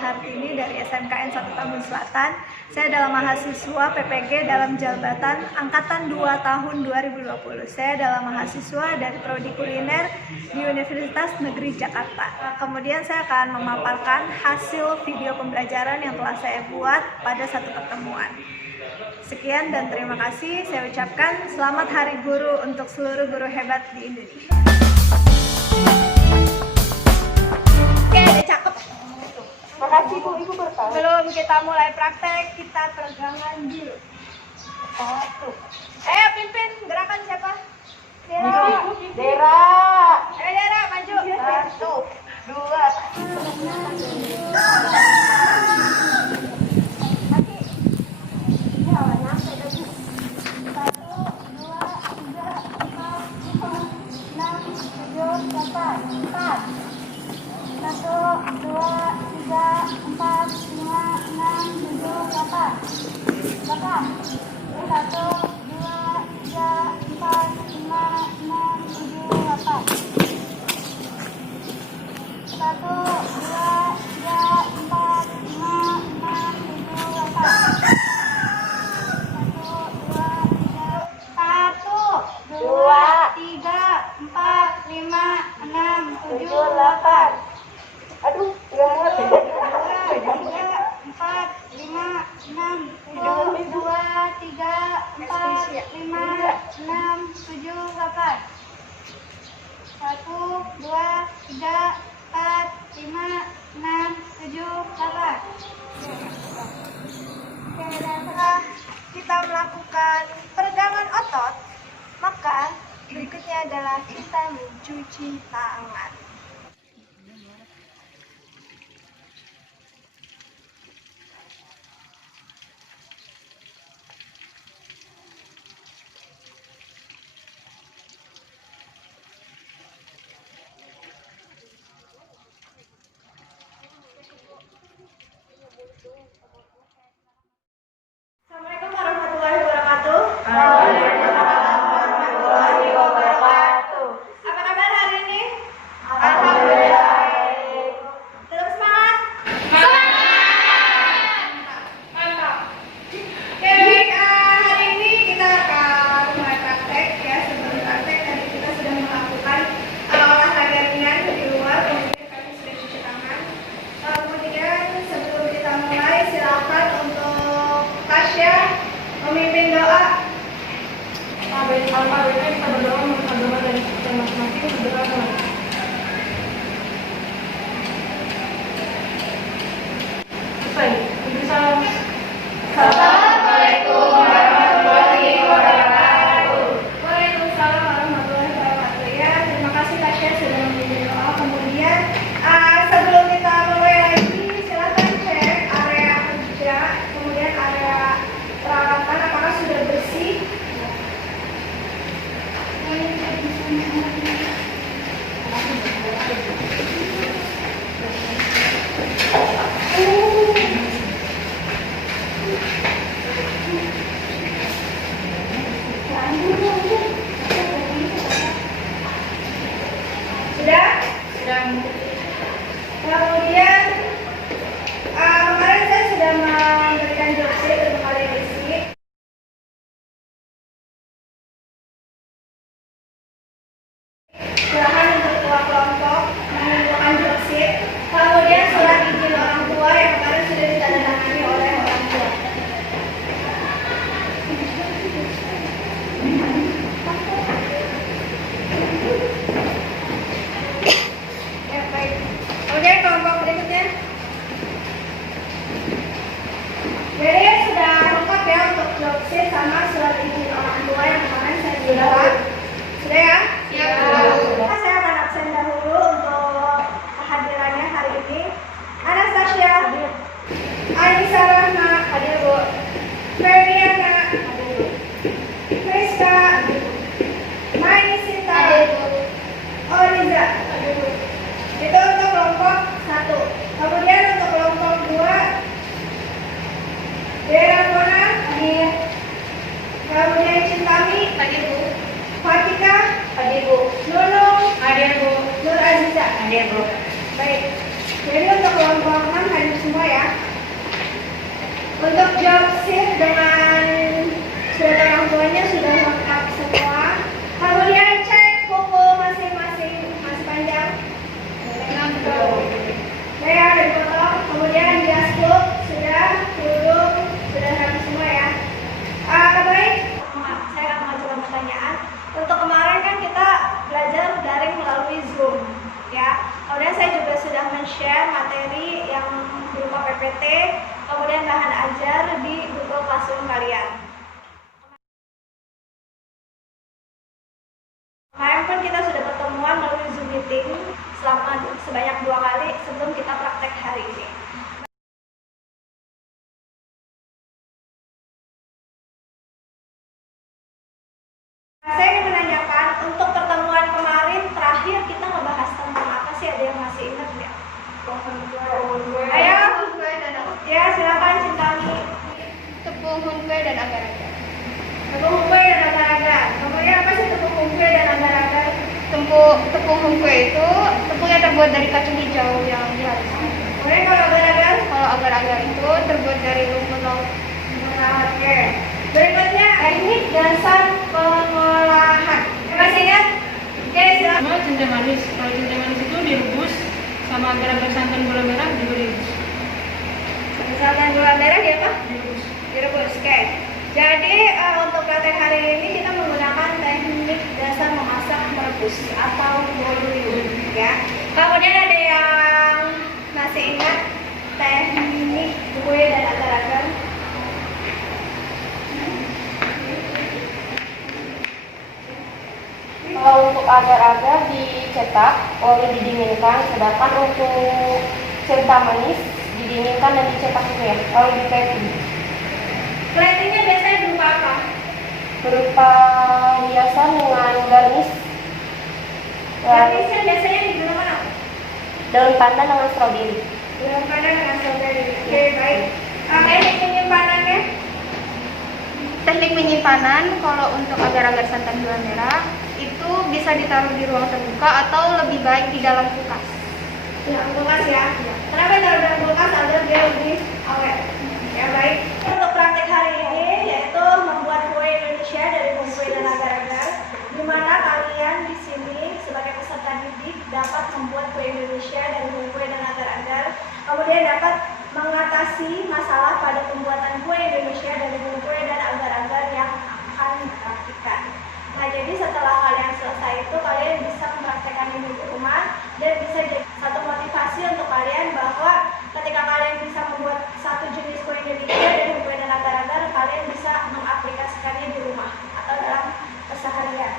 Hartini dari SMKN 1 Tambun Selatan. Saya adalah mahasiswa PPG dalam jabatan Angkatan 2 tahun 2020. Saya adalah mahasiswa dari Prodi Kuliner di Universitas Negeri Jakarta. Kemudian saya akan memaparkan hasil video pembelajaran yang telah saya buat pada satu pertemuan. Sekian dan terima kasih. Saya ucapkan selamat Hari Guru untuk seluruh guru hebat di Indonesia. Oke, udah cakep. Makasih Bu, Ibu bertahan. Sebelum kita mulai praktek, kita peregangan dulu. Satu. Ayo pimpin gerakan siapa? Dera. Dera. Ayo Dera, maju. Satu. Dua. Aduh, nggak ngerti. 1, 2, 3, 4, 5, 6, 7, 8. Oke, dan setelah kita melakukan peregangan otot, maka berikutnya adalah kita mencuci tangan. Assalamualaikum warahmatullahi wabarakatuh. Waalaikumsalam warahmatullahi wabarakatuh. Apa kabar hari ini? Alhamdulillah. Tetap semangat? Mantap. Oke, baik. Hari ini kita akan mulai praktek ya. Sebelum praktek tadi kita sudah melakukan olahraga ringan di luar, kemudian kami sudah cuci tangan. Kemudian sebelum kita mulai, silakan untuk Tasya memimpin doa. Alhamdulillah kita berdoa minta doa dari kita masing-masing berdoa sama. Selesai. Bisa. Assalamualaikum warahmatullahi wabarakatuh. Waalaikumsalam warahmatullahi wabarakatuh. Ya, terima kasih Tasya sudah memimpin doa. Kemudian sebelum kita mulai lagi, silakan cek area kerja, kemudian area peralatan apakah sudah bersih. Sudah? Kemudian kemarin saya sudah memberikan joksit untuk kalian isi. Silahkan untuk ketua kelompok mengumpulkan joksit. Kemudian surat izin orang tua yang kemarin sudah ditandatangani oleh orang tua. Ya, baik. Oke, kelompok berikutnya. Jadi sudah lengkap ya untuk joksit sama surat izin orang tua yang kemarin saya sudah. Sudah ya? Ya. Saya akan absen dahulu Kemarin pun kita sudah pertemuan melalui Zoom meeting selama sebanyak 2 kali sebelum kita praktek hari ini. Saya ingin menanyakan, untuk pertemuan kemarin terakhir kita ngebahas tentang apa sih? Ada yang masih ingat nggak? Ayo, ya silakan Cintami. Tepung hunkwe dan agar-agar. Tepung hunkwe dan agar-agar. Kemudian apa sih tepung hunkwe dan agar-agar? Tepung hunkwe itu tepungnya terbuat dari kacang hijau yang dihaluskan. Kemudian kalau agar-agar? Kalau agar-agar itu terbuat dari lumpur laut. Nah, oke. Berikutnya teknik dasar pengolahan. Masih ingat? Oke, silakan. Sama cinta manis. Kalau cinta manis itu direbus, sama agar-agar santan gula merah juga direbus. Misalkan gula merah ya Pak? Direbus. Direbus, oke. Jadi untuk praktek hari ini kita menggunakan teknik dasar memasak merebus atau boiling ya. Kemudian ada yang masih ingat teknik kue dan agar-agar? Kalau untuk agar-agar dicetak, lalu didinginkan, sedangkan untuk cinta manis didinginkan dan dicetak juga ya, lalu di-plating. Platingnya biasanya berupa apa? Berupa hiasan dengan garnish. Garnishnya biasanya di dalam mana? Daun pandan dengan stroberi. Dalam pandan dengan strawberry. Oke, baik. Teknik penyimpanannya? Teknik penyimpanan kalau untuk agar-agar santan gula merah itu bisa ditaruh di ruang terbuka atau lebih baik di dalam kulkas. Dalam kulkas ya. Kenapa taruh dalam kulkas agar dia lebih awet? Ya baik. Untuk praktek hari ini yaitu membuat kue Indonesia dari kue dan agar-agar, di mana kalian di sini sebagai peserta didik dapat membuat kue Indonesia dari kue dan agar-agar, kemudian dapat mengatasi masalah pada pembuatan kue Indonesia dari kue dan agar-agar yang akan dipraktikkan. Nah, jadi setelah kalian selesai itu kalian bisa mempraktekkan ini di rumah dan bisa jadi satu motivasi untuk kalian bahwa ketika kalian bisa membuat satu jenis kue Indonesia dari kue dan agar-agar, kalian bisa mengaplikasikannya di rumah atau dalam keseharian.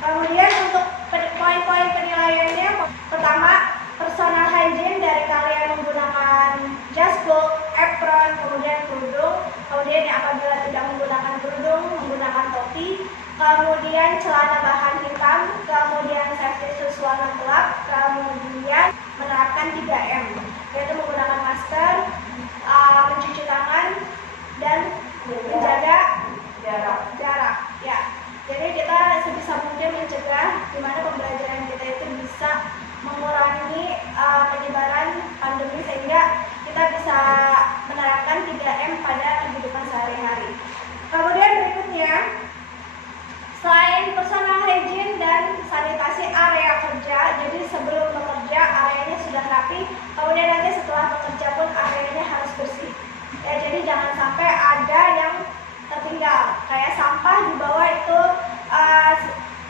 Kemudian untuk poin-poin penilaiannya, pertama, personal hygiene dari kalian menggunakan jas book, apron, kemudian kerudung. Kemudian yang apabila tidak menggunakan kerudung, menggunakan topi. Kemudian celana bahan hitam, kemudian safety shoes warna gelap, kemudian menerapkan 3M, yaitu menggunakan masker, mencuci tangan, dan menjaga jarak. Ya, jadi kita sebisa mungkin mencegah di mana pembelajaran kita itu bisa mengurangi penyebaran pandemi sehingga kita bisa menerapkan 3M pada kehidupan sehari-hari. Kemudian berikutnya, selain personal hygiene dan sanitasi area kerja, jadi sebelum bekerja areanya sudah rapi, kemudian nanti setelah bekerja pun areanya harus bersih. Ya, jadi jangan sampai ada yang tertinggal, kayak sampah di bawah itu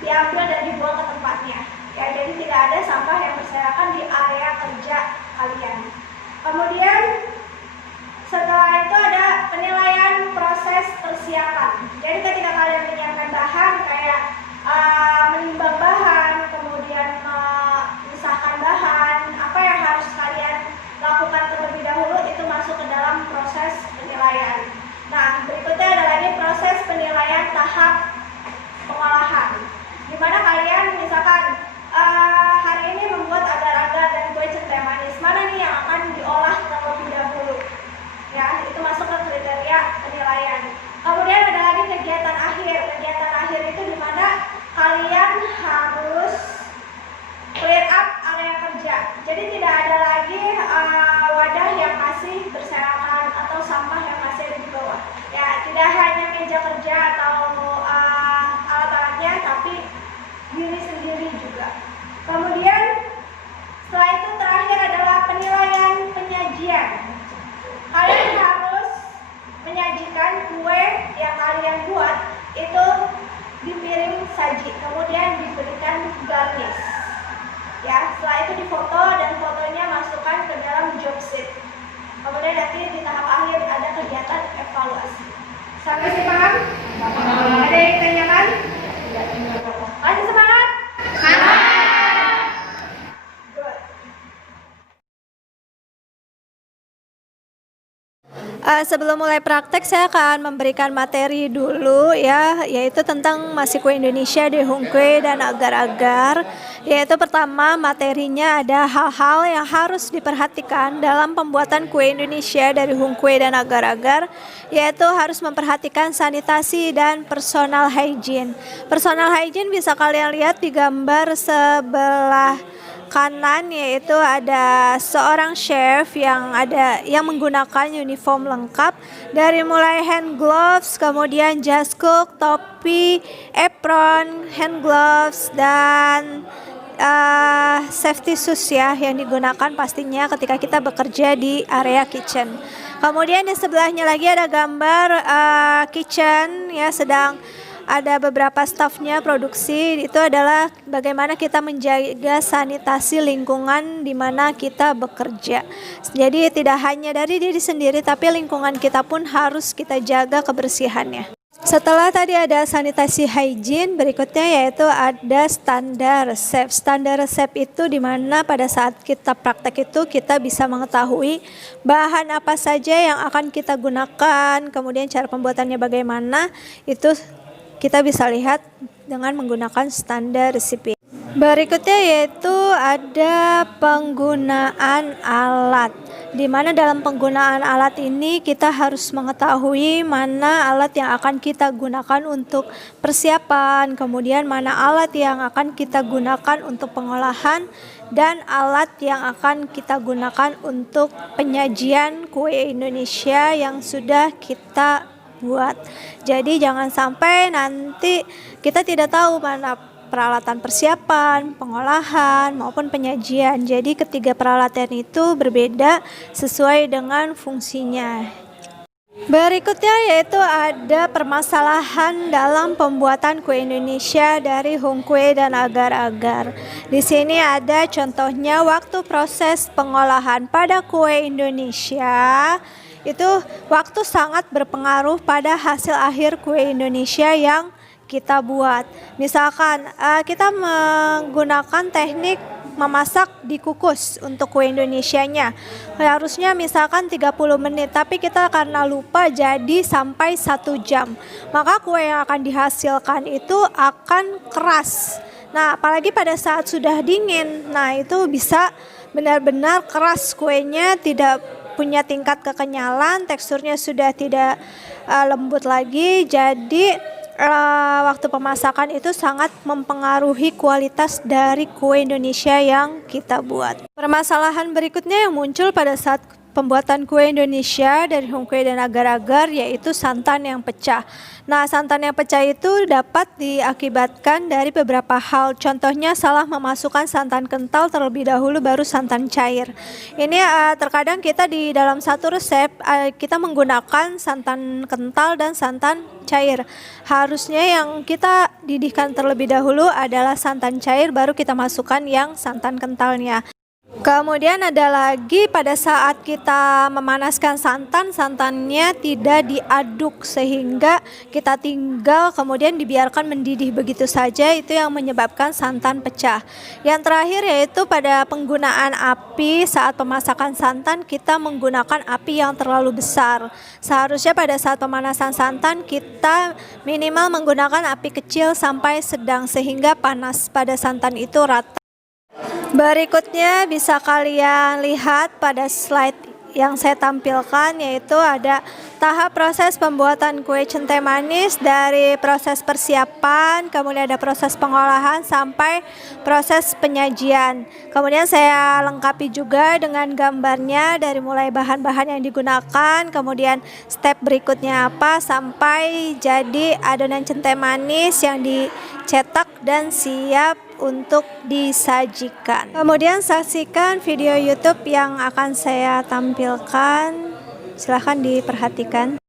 diambil dan dibuang ke tempatnya. Ya, jadi tidak ada sampah yang berserakan di area kerja kalian. Kemudian setelah itu ada penilaian proses persiapan. Jadi ketika kalian menyiapkan bahan kayak menimbang bahan, kemudian memisahkan bahan, apa yang harus kalian lakukan terlebih dahulu itu masuk ke dalam proses penilaian. Nah, berikutnya ada lagi proses penilaian tahap pengolahan, di mana kalian misalkan hari ini membuat agar-agar dan kue centai manis, mana nih yang akan diolah terlebih dahulu? Ya, itu masuk ke kriteria penilaian. Kemudian ada lagi kegiatan akhir. Kegiatan akhir itu di mana kalian harus clear up area kerja. Jadi tidak ada lagi wadah yang masih berserakan atau sampah yang masih ada di bawah. Ya, tidak hanya meja kerja atau alat-alatnya, tapi diri sendiri juga. Kemudian setelah itu terakhir adalah penilaian penyajian. Kalian harus menyajikan kue yang kalian buat itu di piring saji, kemudian diberikan garnish. Ya, setelah itu difoto dan fotonya masukkan ke dalam job sheet. Kemudian nanti di tahap akhir ada kegiatan evaluasi. Sampai sih paham? Ada yang ditanyakan? Masih semangat? Sebelum mulai praktek, saya akan memberikan materi dulu ya, yaitu tentang masih kue Indonesia di Hong Kue dan agar-agar. Yaitu pertama, materinya ada hal-hal yang harus diperhatikan dalam pembuatan kue Indonesia dari Hong Kue dan agar-agar, yaitu harus memperhatikan sanitasi dan personal hygiene. Personal hygiene bisa kalian lihat di gambar sebelah kanan, yaitu ada seorang chef yang menggunakan uniform lengkap dari mulai hand gloves, kemudian jas cook, topi, apron, hand gloves, dan safety shoes ya yang digunakan pastinya ketika kita bekerja di area kitchen. Kemudian di sebelahnya lagi ada gambar kitchen ya, sedang ada beberapa stafnya produksi. Itu adalah bagaimana kita menjaga sanitasi lingkungan di mana kita bekerja. Jadi tidak hanya dari diri sendiri, tapi lingkungan kita pun harus kita jaga kebersihannya. Setelah tadi ada sanitasi hygiene, berikutnya yaitu ada standar resep. Standar resep itu dimana pada saat kita praktek itu kita bisa mengetahui bahan apa saja yang akan kita gunakan, kemudian cara pembuatannya bagaimana, itu kita bisa lihat dengan menggunakan standar resipi. Berikutnya yaitu ada penggunaan alat, di mana dalam penggunaan alat ini kita harus mengetahui mana alat yang akan kita gunakan untuk persiapan, kemudian mana alat yang akan kita gunakan untuk pengolahan, dan alat yang akan kita gunakan untuk penyajian kue Indonesia yang sudah kita buat. Jadi jangan sampai nanti kita tidak tahu mana peralatan persiapan, pengolahan maupun penyajian. Jadi ketiga peralatan itu berbeda sesuai dengan fungsinya. Berikutnya yaitu ada permasalahan dalam pembuatan kue Indonesia dari Hong Kue dan agar-agar. Di sini ada contohnya waktu proses pengolahan pada kue Indonesia. Itu waktu sangat berpengaruh pada hasil akhir kue Indonesia yang kita buat. Misalkan kita menggunakan teknik memasak dikukus untuk kue Indonesianya. Harusnya misalkan 30 menit, tapi kita karena lupa jadi sampai 1 jam. Maka kue yang akan dihasilkan itu akan keras. Nah, apalagi pada saat sudah dingin, nah itu bisa benar-benar keras kuenya, tidak punya tingkat kekenyalan, teksturnya sudah tidak lembut lagi. Jadi waktu pemasakan itu sangat mempengaruhi kualitas dari kue Indonesia yang kita buat. Permasalahan berikutnya yang muncul pada saat pembuatan kue Indonesia dari Hong Kue dan agar-agar yaitu santan yang pecah. Nah, santan yang pecah itu dapat diakibatkan dari beberapa hal. Contohnya salah memasukkan santan kental terlebih dahulu baru santan cair. Ini terkadang kita di dalam satu resep kita menggunakan santan kental dan santan cair. Harusnya yang kita didihkan terlebih dahulu adalah santan cair, baru kita masukkan yang santan kentalnya. Kemudian ada lagi pada saat kita memanaskan santannya tidak diaduk sehingga kita tinggal kemudian dibiarkan mendidih begitu saja, itu yang menyebabkan santan pecah. Yang terakhir yaitu pada penggunaan api saat pemasakan santan, kita menggunakan api yang terlalu besar. Seharusnya pada saat pemanasan santan kita minimal menggunakan api kecil sampai sedang sehingga panas pada santan itu rata. Berikutnya bisa kalian lihat pada slide yang saya tampilkan, yaitu ada tahap proses pembuatan kue centai manis dari proses persiapan, kemudian ada proses pengolahan sampai proses penyajian. Kemudian saya lengkapi juga dengan gambarnya dari mulai bahan-bahan yang digunakan, kemudian step berikutnya apa sampai jadi adonan centai manis yang dicetak dan siap untuk disajikan. Kemudian saksikan video YouTube yang akan saya tampilkan. Silahkan diperhatikan.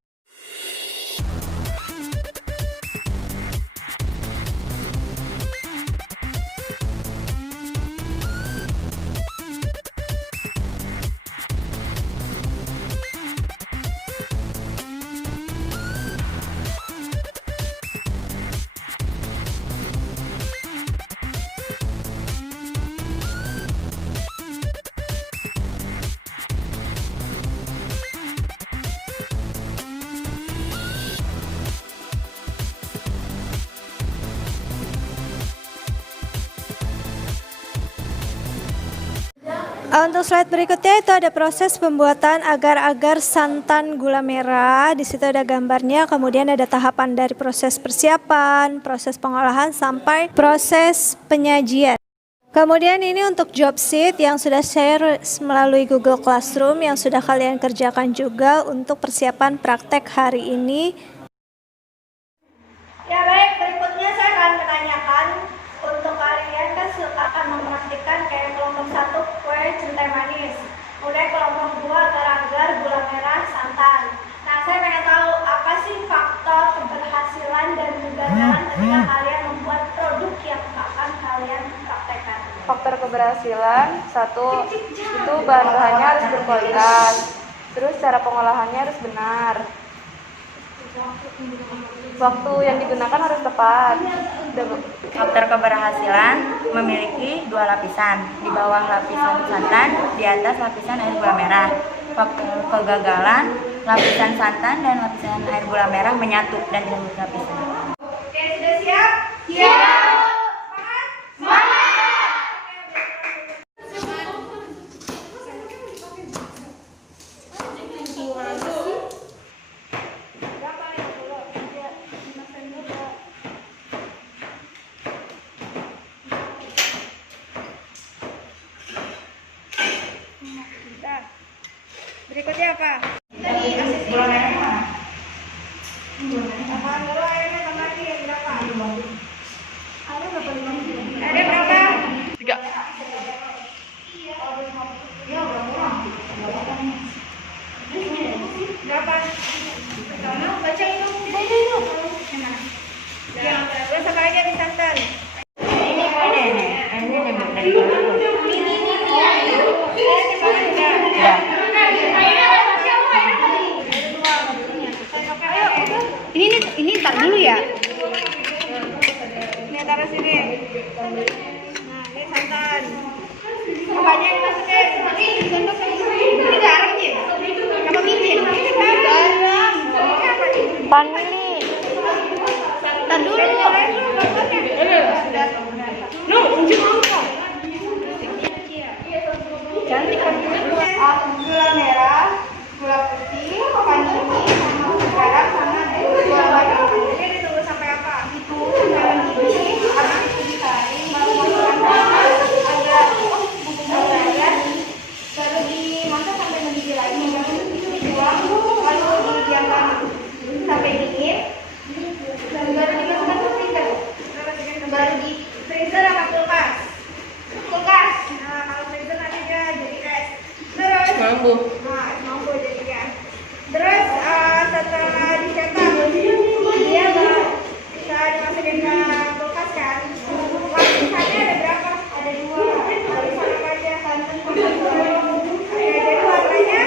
Untuk slide berikutnya itu ada proses pembuatan agar-agar santan gula merah. Di situ ada gambarnya, kemudian ada tahapan dari proses persiapan, proses pengolahan sampai proses penyajian. Kemudian ini untuk job sheet yang sudah share melalui Google Classroom yang sudah kalian kerjakan juga untuk persiapan praktek hari ini. Ya baik, berikutnya saya akan menanyakan untuk kalian kan akan mempraktikkan kayak kelompok 1 kue centai manis, kemudian kelompok 2 agar-agar gula merah santan. Nah, saya pengen tahu apa sih faktor keberhasilan dan kegagalan ketika kalian membuat produk yang akan kalian praktekkan. Faktor keberhasilan, satu, itu bahan-bahannya harus berkualitas. Terus cara pengolahannya harus benar. Waktu yang digunakan harus tepat. Faktor keberhasilan memiliki 2 lapisan, di bawah lapisan santan, di atas lapisan air gula merah. Faktor kegagalan, lapisan santan dan lapisan air gula merah menyatu dan tidak berlapisan. Oke, sudah siap? Siap! Berikutnya apa? Tadi asis gula merah mana? Tambahan dulu airnya tambahin berapa? Ada berapa? Ada berapa? 3. Berapa? Kamu baca itu. Itu. Ya, terus apa lagi habis santan? Ini dari dulu. Ya. Ini tar dulu ya. Ini taruh sini. Nah, ini santan. Apanya yang dimasukin? Ini garam sih. Apa micin? Garam. Vanili. Tar dulu. Cantik kan? Gula merah, gula putih, vanili, sama garam, sama gula merah. Ini ditunggu sampai apa? Ditunggu sampai mendidih, habis itu disaring, baru masukkan agak bumbu air, baru dimasak sampai mendidih lagi, baru itu dibuang, lalu didiamkan sampai dingin, dan baru dimasukkan ke freezer. Baru di freezer apa kulkas? Kulkas. Nah, kalau freezer nanti dia jadi es. Terus Mambu. nah, es mampu jadinya. Terus setelah dicetak dia bisa dimasukin ke kulkas kan. Lapisannya ada berapa? Ada 2. Lapisan apa aja? Santan sama gula. Oke, jadi warnanya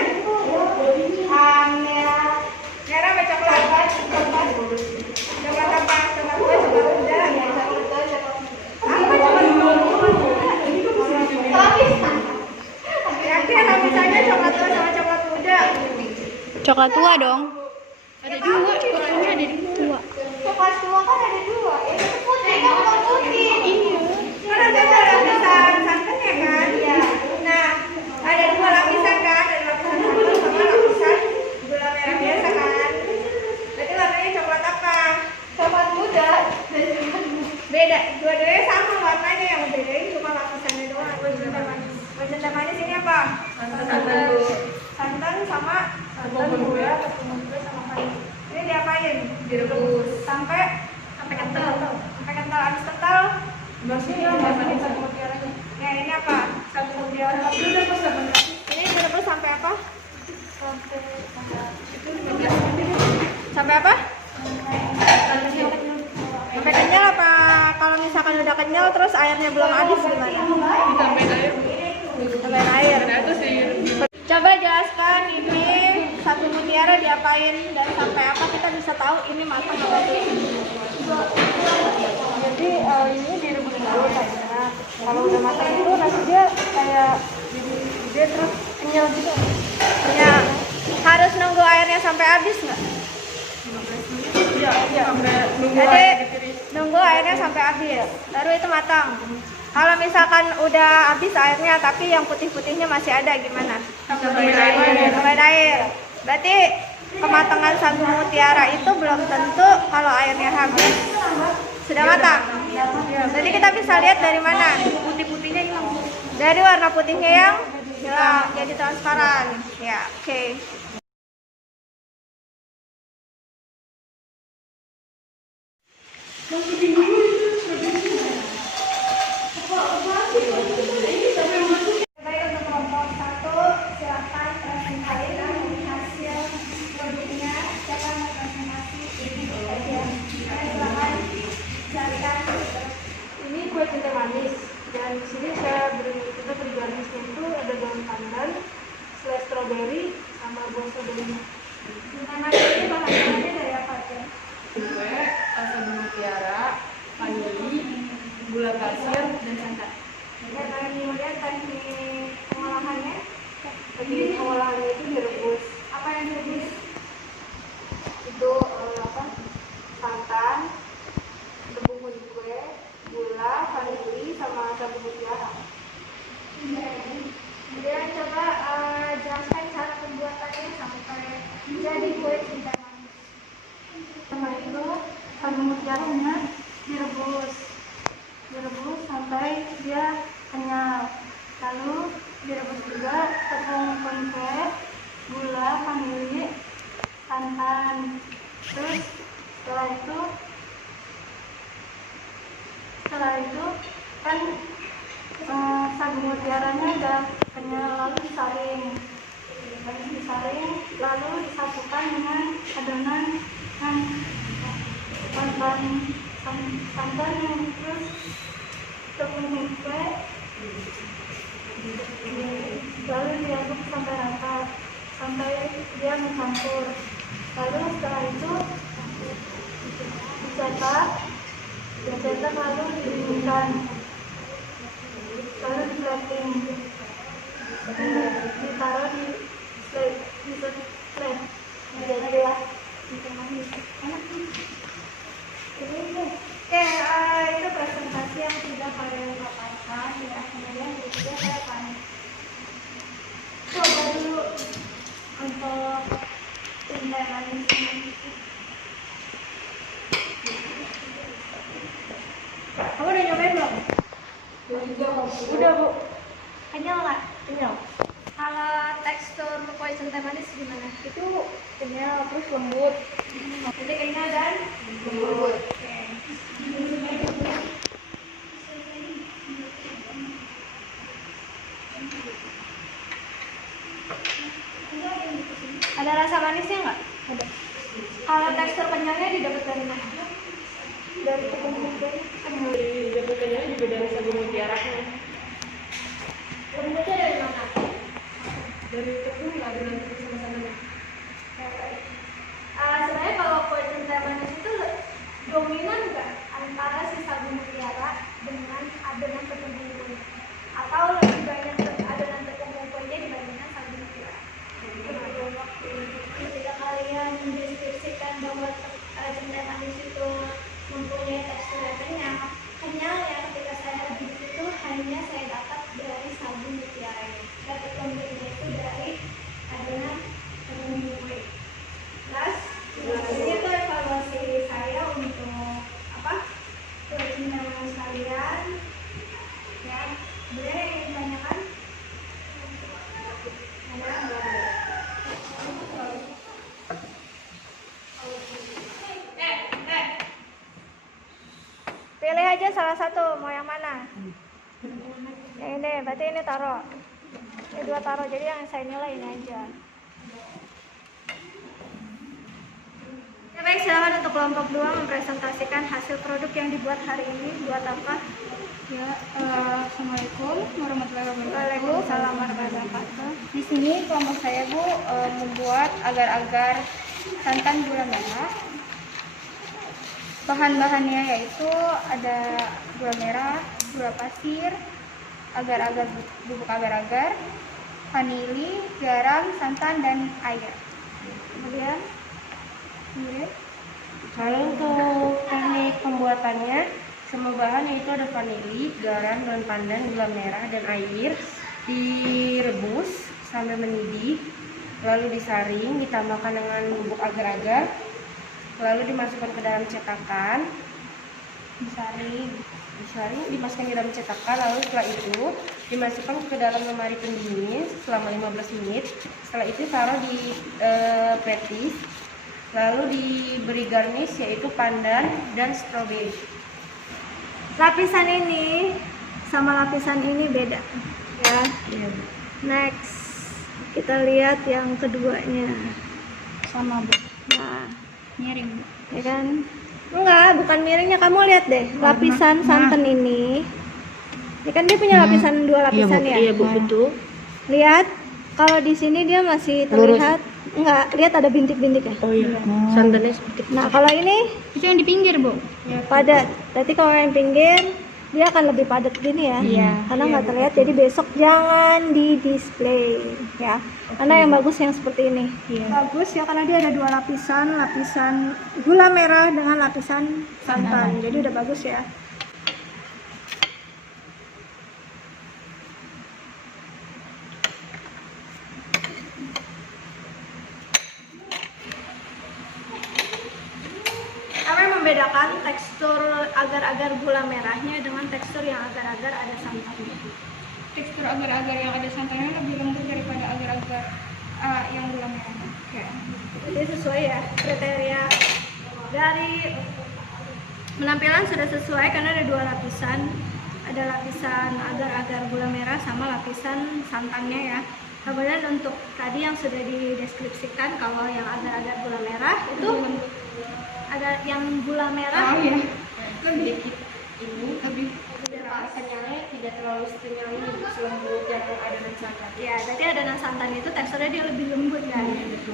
merah. Merah apa coklat? Coklat. Coklat apa? Coklat tua, coklat muda. Apa coklat muda? Yakin lapisannya coklat tua sama coklat muda? Coklat tua dong. Ada 2, coklatnya ada 2. Coklat tua kan ada 2. Ini putih kan bukan putih. Iya. Kan ada lapisan santannya kan? Iya. Nah, ada 2 lapisan kan? Ada lapisan santan sama lapisan gula merah biasa kan? Berarti warnanya coklat apa? Coklat muda. Beda. Dua-duanya sama warnanya, yang bedain cuma lapisannya doang. Centai manis ini apa? Santan sama gula, tepung gula sama vanili. Ini diapain? Direbus sampai kental. Sampai kental. Habis kental ya ini apa? Satu mutiara. Ini direbus sampai apa? Sampai apa? Sampai kenyal apa? Kalau misalkan udah kenyal terus airnya belum habis gimana? Tambahin air. Coba jelaskan ini satu mutiara diapain dan sampai apa kita bisa tahu ini matang atau belum? Jadi ini direbus dulu kayaknya. Kalau udah matang itu nasi dia kayak gede terus kenyal gitu. Ya, harus nunggu airnya sampai habis nggak? Iya, sampai nunggu Jadi air ditiris. nunggu airnya sampai habis, baru itu matang. Kalau misalkan udah habis airnya tapi yang putih-putihnya masih ada gimana? Tambahin air. Berarti kematangan sagu mutiara itu belum tentu kalau airnya habis sudah matang. Jadi kita bisa lihat dari mana? Putih-putihnya hilang. Dari warna putihnya yang hilang jadi transparan. Ya, oke. Baik, untuk kelompok 1 silakan presentasikan hasil produknya. Siapa mau presentasi? Silakan jelaskan. Ini kue cinta manis, dan di sini kita beri garnisnya itu ada daun pandan, selai stroberi, sama buah strawberry. Cinta manis ini bahan-bahannya dari apa aja? Kue, sagu mutiara, vanili, gula pasir, dan santan. Dan kemudian teknik pengolahannya. Teknik pengolahannya itu direbus. Apa yang direbus? Itu santan, tepung kue, gula, vanili, sama sagu mutiara. Kemudian coba jelaskan cara pembuatannya sampai jadi kue cinta manis. Setelah itu sagu mutiaranya direbus sampai dia kenyal. Lalu direbus juga tepung kue, gula, vanili, santan. Terus setelah itu kan sagu mutiaranya udah kenyal, lalu disaring, lalu disatukan dengan adonan santan yang terus tepung kue, lalu diaduk sampai rata sampai dia mencampur. Lalu setelah itu dicetak lalu didinginkan, lalu di plating, ditaruh di plate. Jadilah cinta manis. Enak nih. Oke, itu presentasi yang sudah kalian paparkan ya. Kemudian berikutnya saya akan coba dulu untuk cinta manis ini. Kamu udah nyobain belum? Udah, Bu. Kenyal nggak? Kenyal. Kalau tekstur kue cinta manis gimana? Itu kenyal terus lembut. Jadi kenyal dan Lembut. oke. Ada rasa manisnya nggak? Ada. Kalau tekstur kenyalnya didapat dari mana? Dari tepung kue. Dapat kenyalnya juga dari sagu mutiaranya. Lembutnya dari mana? Dari tepung adonan sama-sama. Sebenarnya kalau kue cinta manis itu dominan nggak antara si sagu mutiara dengan adonan tepung kue, atau lebih banyak adonan tepung kuenya dibandingkan sagu mutiara? Ketika kalian mendeskripsikan bahwa cinta manis itu mempunyai tekstur yang kenyal ya, ketika saya bikin itu hanya saya dapat dari sagu mutiara ini, dan lembutnya itu dari adonan tepung kue. Terus ini tuh evaluasi saya untuk kue cinta manis kalian ya. Boleh yang ditanyakan? Ada? Pilih aja salah satu, mau yang mana? Yang ini, berarti ini taruh. Ini dua taruh, jadi yang saya nilai ini aja. Ya, baik, silakan untuk kelompok 2 mempresentasikan hasil produk yang dibuat hari ini. Buat apa? Ya, assalamualaikum warahmatullahi wabarakatuh. Waalaikumsalam warahmatullahi wabarakatuh. Di sini kelompok saya Bu membuat agar-agar santan gula merah. Bahan-bahannya yaitu ada gula merah, gula pasir, agar-agar bubuk agar-agar, vanili, garam, santan, dan air. Kemudian Kalau untuk teknik pembuatannya, Semua bahan yaitu ada vanili, garam, daun pandan, gula merah, dan air. Direbus sampai mendidih, lalu disaring, ditambahkan dengan bubuk agar-agar, lalu dimasukkan ke dalam cetakan. Disaring, dimasukkan di dalam cetakan, lalu setelah itu dimasukkan ke dalam lemari pendingin selama 15 menit. Setelah itu taruh di petis, lalu diberi garnish yaitu pandan dan stroberi. Lapisan ini sama lapisan ini beda ya. Next kita lihat yang keduanya. Sama Bu, Nah, miring Bu. ya kan? Enggak, bukan miringnya. Kamu lihat deh, lapisan santan ini. Ini kan dia punya lapisan dua lapisan ya. Iya Bu, betul. Lihat, kalau di sini dia masih terlihat. Enggak, lihat ada bintik-bintik ya. Oh iya, santannya seperti Nah, kalau ini Itu yang di pinggir Bu. padat. Berarti kalau yang pinggir dia akan lebih padat gini ya. Iya. Karena nggak terlihat. Jadi besok jangan di display ya. Karena yang bagus yang seperti ini. Bagus ya karena dia ada dua lapisan, lapisan gula merah dengan lapisan santan. Jadi udah bagus ya. Apa yang membedakan tekstur agar-agar gula merahnya dengan tekstur yang agar-agar ada santannya? Tekstur agar-agar yang ada santannya lebih lembut daripada agar-agar yang gula merah. Oke. Jadi sesuai ya kriteria dari penampilan sudah sesuai karena ada dua lapisan. Ada lapisan agar-agar gula merah sama lapisan santannya ya. Kemudian untuk tadi yang sudah dideskripsikan kalau yang agar-agar gula merah itu ada yang gula merah ya. sedikit ini, tapi kenyalnya tidak terlalu kenyal ini, selembut yang adonan santan. ya, berarti adonan santan itu teksturnya dia lebih lembut kan,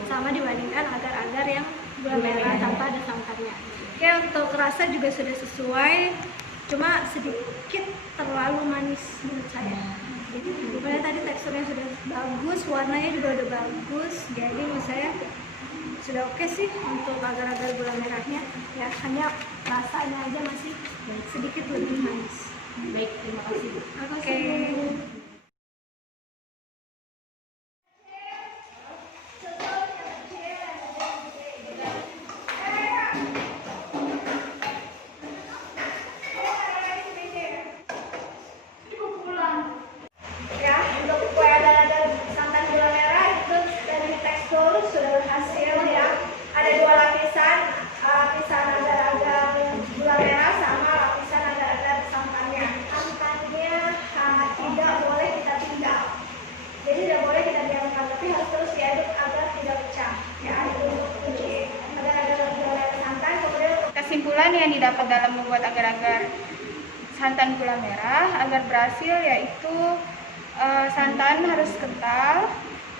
sama dibandingkan agar-agar yang gula merah tanpa ada santannya. Oke, untuk rasa juga sudah sesuai, cuma sedikit terlalu manis menurut saya. Karena tadi teksturnya sudah bagus, warnanya juga udah bagus, jadi menurut saya sudah oke sih untuk agar-agar gula merahnya ya, hanya rasanya aja masih sedikit lebih manis. Baik, terima kasih. Oke. Ya, untuk kue agar-agar santan gula merah itu dari tekstur sudah berhasil ya. Ada dua lapisan, lapisan agar-agar gula merah sama lapisan agar-agar santannya. Santannya tidak boleh kita tinggal. Jadi tidak boleh kita diamkan, tapi harus terus diaduk agar tidak pecah. Ya, itu untuk kunci agar-agar gula merah santan. Kemudian Kesimpulan yang didapat dalam membuat agar-agar santan gula merah agar berhasil yaitu santan harus kental,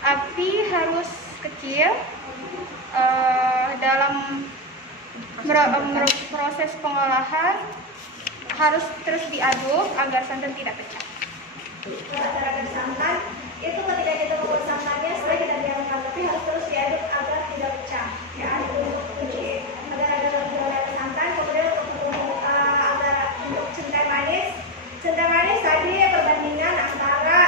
api harus kecil, dalam proses pengolahan harus terus diaduk agar santan tidak pecah. agar-agar santan itu ketika kita membuat santannya setelah kita diamkan, tapi harus terus diaduk agar tidak pecah. Ya, itu untuk kunci agar-agar gula merah santan. Kemudian untuk centai manis. Centai manis tadi perbandingan antara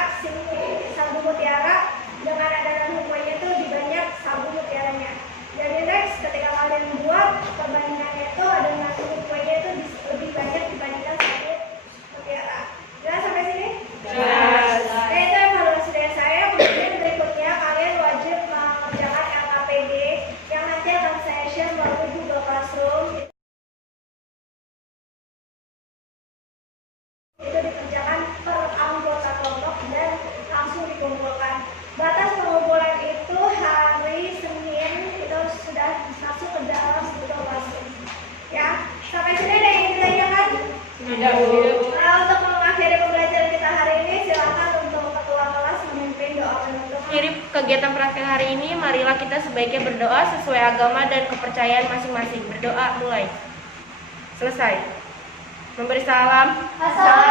sabu mutiara dengan adonan hukumnya itu lebih banyak sabu mutiaranya. Jadi next ketika kalian buat perbandingannya itu adonan hukumnya itu lebih banyak dibandingkan sabu mutiara. Jelas sampai sini? Jelas. Oke, itu evaluasi dari saya. Kemudian berikutnya kalian wajib mengerjakan LKPD yang nanti akan saya share melalui Google Classroom. Itu dikerjakan per anggota kelompok dan langsung dikumpulkan. Batas pengumpulan itu hari Senin itu sudah masuk ke dalam Google Classroom. Ya, sampai sini ada yang ingin ditanyakan? Tidak, Bu. Nah, untuk mengakhiri pembelajaran kita hari ini, silakan untuk ketua kelas memimpin doa penutup. Mirip kegiatan praktek hari ini, marilah kita sebaiknya berdoa sesuai agama dan kepercayaan masing-masing. Berdoa mulai. Selesai. Memberi salam. Assalamualaikum